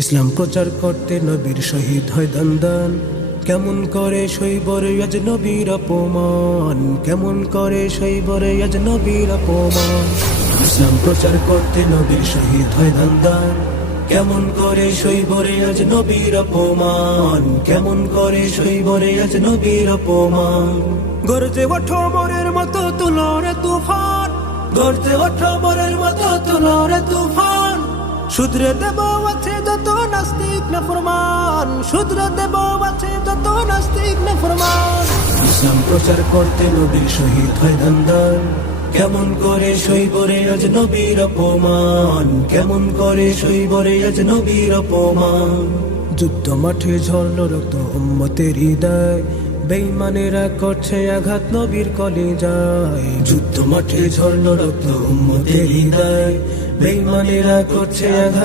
ইসলাম প্রচার করতে নবীর শহীদ হয় দান। কেমন করে সইবরে আজ নবীর অপমান, কেমন করে সইবরে আজ নবীর অপমান। ইসলাম প্রচার করতে নবীর শহীদ হয় দান। কেমন করে সইবরে আজ নবীর অপমান, কেমন করে সইবরে আজ নবীর অপমান। গর্জে ওঠো মোরের মতো তুলো রে তুফান, গর্জে ওঠো মোরের মতো তুলো রে তুফান। শুধরে দেব আছে যত নাস্তিক নাফরমান, শুধরে দেব আছে যত নাস্তিক নাফরমান। ইসলাম প্রচার করতে নবীর শহীদ হয় দান। কেমন করে সইবরে আজ নবীর অপমান, কেমন করে সইবরে আজ নবীর অপমান। যুদ্ধ মাঠে ঝরল রক্ত উম্মতের হৃদয়, বেঈমানেরা করছে আঘাত নবীর কলিজায়। যুদ্ধ মাঠে ঝরল রক্ত উম্মতের হৃদয়, বেঈমানেরা করছে আঘাত